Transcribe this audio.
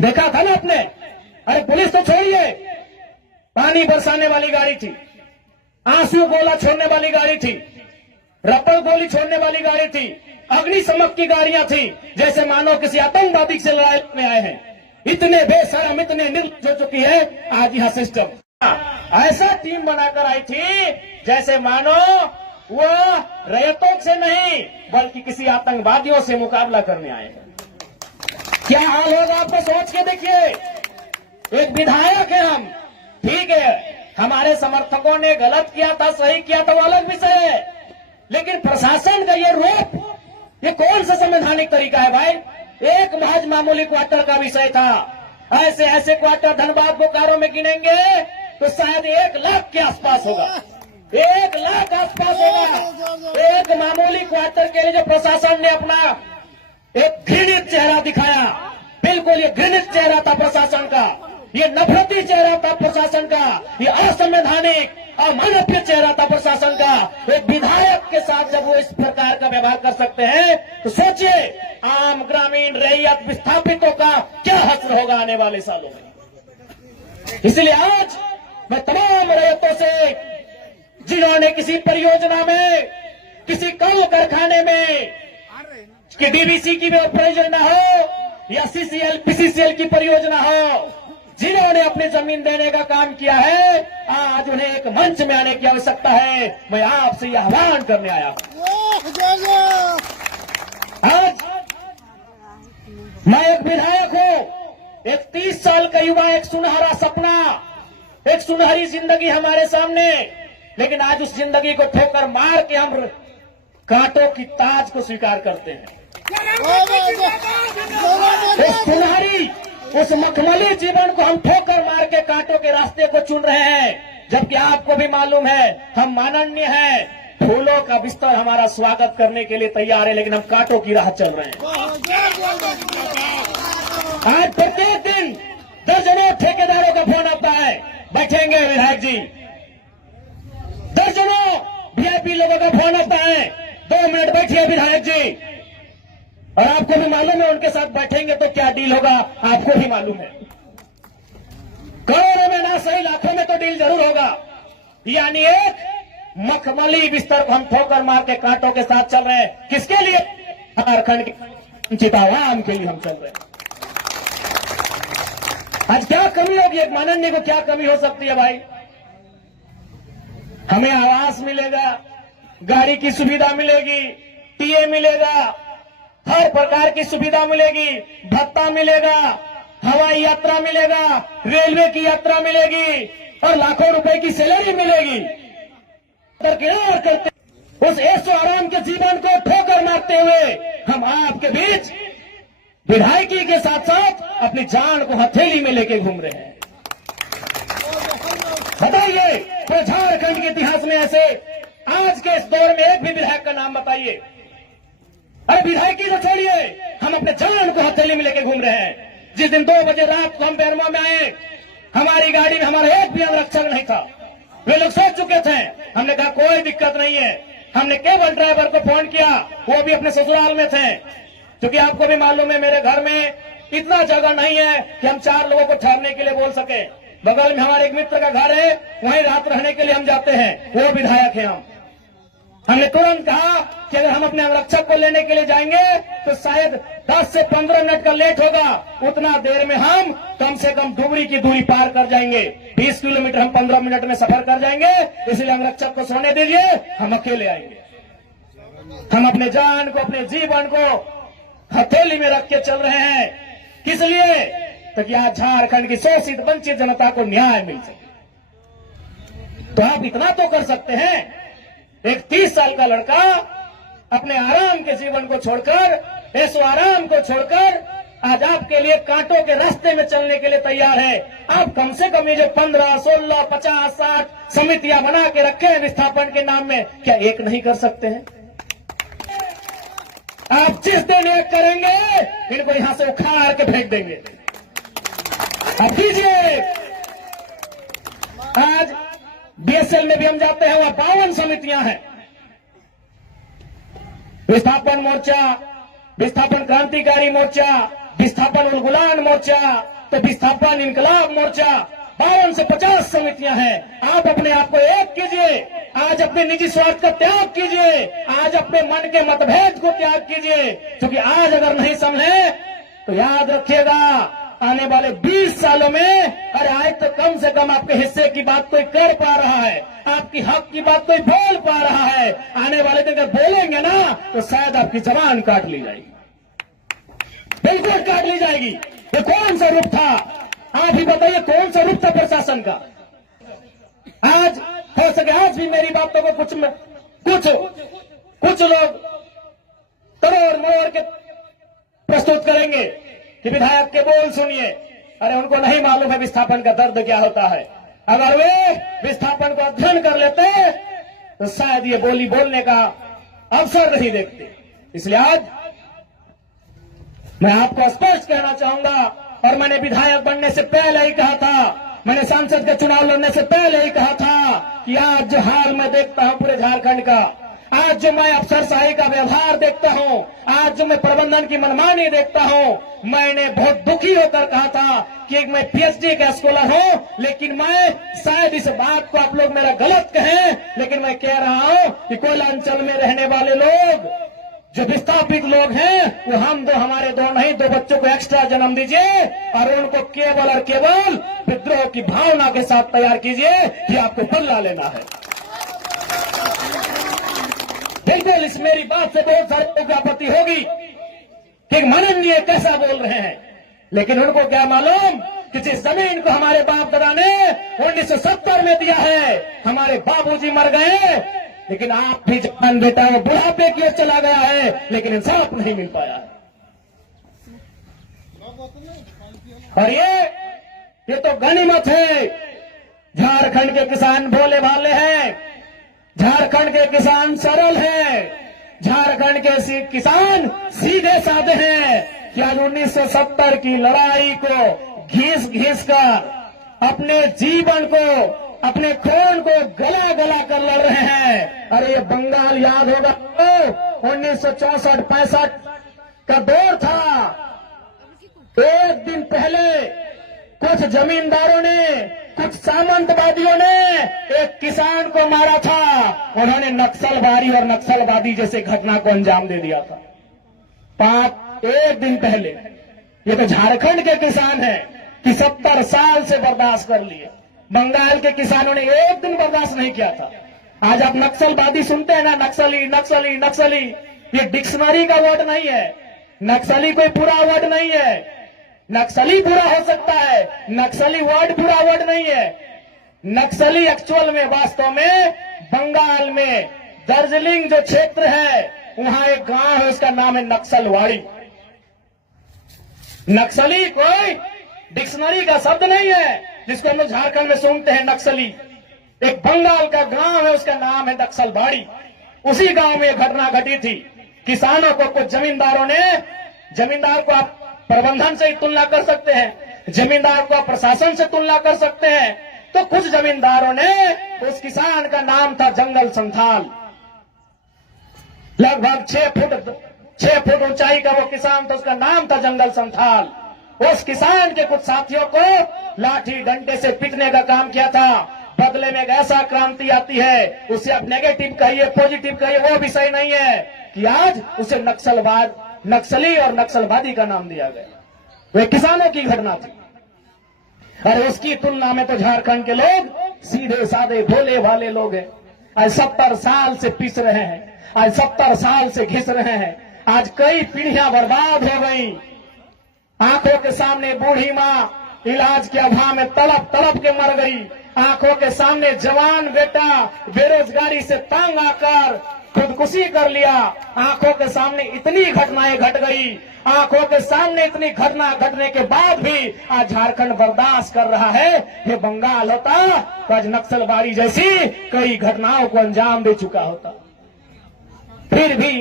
देखा था ना आपने। अरे पुलिस तो छोड़िए, पानी बरसाने वाली गाड़ी थी, आंसू गोला छोड़ने वाली गाड़ी थी, रबर गोली छोड़ने वाली गाड़ी थी, अग्निशमक की गाड़ियां थी, जैसे मानो किसी आतंकवादी से लड़ाई में आए हैं। इतने बेशरम, इतने निर्लज्ज हो चुकी है आज यह सिस्टम। ऐसा टीम बनाकर आई थी जैसे मानो वो रैयतों से नहीं बल्कि किसी आतंकवादियों से मुकाबला करने आए हैं। क्या हाल होगा आपको सोच के देखिए। एक विधायक है हम, ठीक है, हमारे समर्थकों ने गलत किया था, सही किया था, वो अलग विषय है, लेकिन प्रशासन का ये रूप, ये कौन सा संवैधानिक तरीका है भाई। एक महज मामूली क्वार्टर का विषय था, ऐसे ऐसे क्वार्टर धनबाद बोकारो में गिनेंगे तो शायद 1 लाख के आसपास होगा, 1 लाख आसपास होगा। एक मामूली क्वार्टर के लिए जो प्रशासन ने अपना एक घृणित चेहरा दिखाया, बिल्कुल ये घृणित चेहरा था प्रशासन का, ये नफरती चेहरा था प्रशासन का, ये असंवैधानिक अमानवीय चेहरा था प्रशासन का। एक विधायक के साथ जब वो इस प्रकार का व्यवहार कर सकते हैं तो सोचिए आम ग्रामीण रैयत विस्थापितों का क्या हश्र होगा आने वाले सालों में। इसलिए आज मैं तमाम रैयतों से, जिन्होंने किसी परियोजना में, किसी कल कारखाने में, कि डीवीसी की परियोजना हो या सीसीएल पीसीसीएल की परियोजना हो, जिन्होंने अपनी जमीन देने का काम किया है, आज उन्हें एक मंच में आने की आवश्यकता है। मैं आपसे यह आह्वान करने आया हूं। आज मैं एक विधायक हूं, एक 30 साल का युवा, एक सुनहरा सपना, एक सुनहरी जिंदगी हमारे सामने, लेकिन आज उस जिंदगी को ठोकर मार के हम कांटों की ताज को स्वीकार करते हैं। उस सुनहरी, उस मखमली जीवन को हम ठोकर मार के कांटों के रास्ते को चुन रहे हैं, जबकि आपको भी मालूम है हम माननीय हैं, फूलों का बिस्तर हमारा स्वागत करने के लिए तैयार है, लेकिन हम कांटों की राह चल रहे हैं। आज प्रत्येक दिन दर्जनों ठेकेदारों का फोन आता है, बैठेंगे विधायक जी, दर्जनों वीआईपी लोगों का फोन आता है, 2 मिनट बैठिए विधायक जी, और आपको भी मालूम है उनके साथ बैठेंगे तो क्या डील होगा, आपको भी मालूम है। करोड़ों में ना सही लाखों में तो डील जरूर होगा। यानी एक मखमली बिस्तर को हम ठोकर मार के कांटों के साथ चल रहे हैं। किसके लिए? झारखंड के वंचित आवाम के लिए हम चल रहे हैं। आज क्या कमी होगी, एक माननीय को क्या कमी हो सकती है भाई। हमें आवास मिलेगा, गाड़ी की सुविधा मिलेगी, टीए मिलेगा, हर प्रकार की सुविधा मिलेगी, भत्ता मिलेगा, हवाई यात्रा मिलेगा, रेलवे की यात्रा मिलेगी और लाखों रुपए की सैलरी मिलेगी। दरकिनार करते उस ऐशो आराम के जीवन को ठोकर मारते हुए हम आपके बीच विधायकी के साथ साथ अपनी जान को हथेली में लेके घूम रहे हैं। बताइए तो झारखंड के इतिहास में ऐसे आज के इस दौर में एक भी विधायक का नाम बताइए। अरे विधायकी तो छोड़िए, हम अपने जान को हथेली में लेके घूम रहे हैं। जिस दिन 2 बजे रात को हम बेरमा में आए, हमारी गाड़ी में हमारा एक भी अंगरक्षक नहीं था। वे लोग सोच चुके थे, हमने कहा कोई दिक्कत नहीं है। हमने केवल ड्राइवर को फोन किया, वो भी अपने ससुराल में थे, क्योंकि आपको भी मालूम है मेरे घर में इतना जगह नहीं है कि हम 4 लोगों को ठहरने के लिए बोल सके। बगल में हमारे एक मित्र का घर है, वहीं रात रहने के लिए हम जाते हैं, वो विधायक है। हमने तुरंत कहा कि अगर हम अपने अंगरक्षक को लेने के लिए जाएंगे तो शायद 10 से 15 मिनट का लेट होगा, उतना देर में हम कम से कम डुबरी की दूरी पार कर जाएंगे। 20 किलोमीटर हम 15 मिनट में सफर कर जाएंगे, इसलिए अंगरक्षक को सोने दीजिए, हम अकेले आएंगे। हम अपने जान को, अपने जीवन को हथेली में रख के चल रहे हैं। किस लिए? ताकि आज झारखंड की शोषित वंचित जनता को न्याय मिल सके। तो आप इतना तो कर सकते हैं, एक 30 साल का लड़का अपने आराम के जीवन को छोड़कर, ऐसो आराम को छोड़कर आज आपके लिए कांटों के रास्ते में चलने के लिए तैयार है। आप कम से कम ये जो 15, 16, 50, 60 समितियां बना के रखे हैं विस्थापन के नाम में, क्या एक नहीं कर सकते हैं? आप जिस दिन एक करेंगे इनको यहां से उखाड़ के फेंक देंगे। अब कीजिए। आज बीएसएल में भी हम जाते हैं, वहां 52 समितियां हैं। विस्थापन मोर्चा, विस्थापन क्रांतिकारी मोर्चा, विस्थापन उल गुलाम मोर्चा, तो विस्थापन इनकलाब मोर्चा, 52 से 50 समितियां हैं। आप अपने आप को एक कीजिए, आज अपने निजी स्वार्थ का त्याग कीजिए, आज अपने मन के मतभेद को त्याग कीजिए, क्योंकि आज अगर नहीं संभले तो याद रखिएगा आने वाले 20 सालों में, अरे आज तो कम से कम आपके हिस्से की बात कोई कर पा रहा है, आपकी हक की बात कोई बोल पा रहा है, आने वाले दिन अगर बोलेंगे ना तो शायद आपकी जबान काट ली जाएगी, बिल्कुल काट ली जाएगी। ये कौन सा रूप था? आप ही बताइए, कौन सा रूप था प्रशासन का? आज हो सके आज भी मेरी बातों को कुछ लोग तोड़ मोड़ के प्रस्तुत करेंगे कि विधायक के बोल सुनिए। अरे उनको नहीं मालूम है विस्थापन का दर्द क्या होता है। अगर वे विस्थापन को अध्ययन कर लेते तो शायद ये बोली बोलने का अवसर नहीं देखते। इसलिए आज मैं आपको स्पष्ट कहना चाहूंगा, और मैंने विधायक बनने से पहले ही कहा था, मैंने सांसद का चुनाव लड़ने से पहले ही कहा था कि आज जो हाल मैं देखता हूं पूरे झारखंड का, आज जो मैं अफसरशाही का व्यवहार देखता हूं, आज जो मैं प्रबंधन की मनमानी देखता हूं, मैंने बहुत दुखी होकर कहा था कि मैं पीएचडी का स्कॉलर हूं, लेकिन मैं शायद इस बात को आप लोग मेरा गलत कहें, लेकिन मैं कह रहा हूं कि कोयला अंचल में रहने वाले लोग जो विस्थापित लोग हैं वो हम दो, हमारे दो नहीं, 2 बच्चों को एक्स्ट्रा जन्म दीजिए और उनको केवल और केवल विद्रोह की भावना के साथ तैयार कीजिए, ये आपको बदला लेना है। बिल्कुल इस मेरी बात से बहुत सारे लोगों को आपत्ति होगी कि माननीय कैसा बोल रहे हैं, लेकिन उनको क्या मालूम कि जिस जमीन को हमारे बाप दादा ने 1970 में दिया है, हमारे बाबूजी मर गए, लेकिन आप भी जवान बेटा वो बुढ़ापे की ओर चला गया है, लेकिन इंसाफ नहीं मिल पाया। और ये तो गनीमत है। झारखंड के किसान भोले भाले हैं, झारखंड के किसान सरल हैं, झारखंड के किसान सीधे साधे हैं कि आज 1970 की लड़ाई को घिस घिस कर अपने जीवन को, अपने खून को गला गला कर लड़ रहे हैं। अरे ये बंगाल याद होगा तो 1964-65 का दौर था। एक दिन पहले कुछ जमींदारों ने, कुछ सामंतवादियों ने एक किसान को मारा था। उन्होंने नक्सलवादी और नक्सलवादी जैसे घटना को अंजाम दे दिया था। एक दिन पहले ये तो झारखंड के किसान हैं कि 70 साल से बर्दाश्त कर लिए। बंगाल के किसानों ने एक दिन बर्दाश्त नहीं किया था। आज आप नक्सलवादी सुनते हैं ना, नक्सली नक्सली नक्सली, ये डिक्शनरी का वर्ड नहीं है। नक्सली कोई पूरा वर्ड नहीं है। नक्सली बुरा हो सकता है, नक्सली वर्ड बुरा वर्ड नहीं है। नक्सली एक्चुअल में, वास्तव में बंगाल में दार्जिलिंग जो क्षेत्र है वहां एक गांव है, उसका नाम है नक्सलवाड़ी। नक्सली कोई डिक्शनरी का शब्द नहीं है जिसको हम लोग झारखंड में सुनते हैं नक्सली। एक बंगाल का गांव है, उसका नाम है नक्सलवाड़ी। उसी गांव में घटना घटी थी। किसानों को कुछ जमींदारों ने, जमींदार को आप प्रबंधन से ही तुलना कर सकते हैं, जमींदार को आप प्रशासन से तुलना कर सकते हैं, तो कुछ जमींदारों ने, उस किसान का नाम था जंगल संथाल, लगभग 6 फुट ऊंचाई का वो किसान था, उसका नाम था जंगल संथाल। उस किसान के कुछ साथियों को लाठी डंडे से पीटने का काम किया था। बदले में एक ऐसा क्रांति आती है, उसे आप नेगेटिव कहिए पॉजिटिव कहिए, वो भी सही नहीं है कि आज उसे नक्सली और नक्सलवादी का नाम दिया गया। वह किसानों की घटना थी। और उसकी तुलना में तो झारखंड के लोग सीधे साधे भोले भाले लोग हैं। आज 70 साल से पीस रहे हैं, आज 70 साल से घिस रहे हैं। आज कई पीढ़ियां बर्बाद हो गई। आंखों के सामने बूढ़ी माँ इलाज के अभाव में तड़प तड़प के मर गई। आंखों के सामने जवान बेटा बेरोजगारी से तंग आकर खुदकुशी कर लिया। आंखों के सामने इतनी घटनाएं घट गई। आंखों के सामने इतनी घटना घटने के बाद भी आज झारखंड बर्दाश्त कर रहा है। ये बंगाल होता तो आज नक्सलवादी जैसी कई घटनाओं को अंजाम दे चुका होता। फिर भी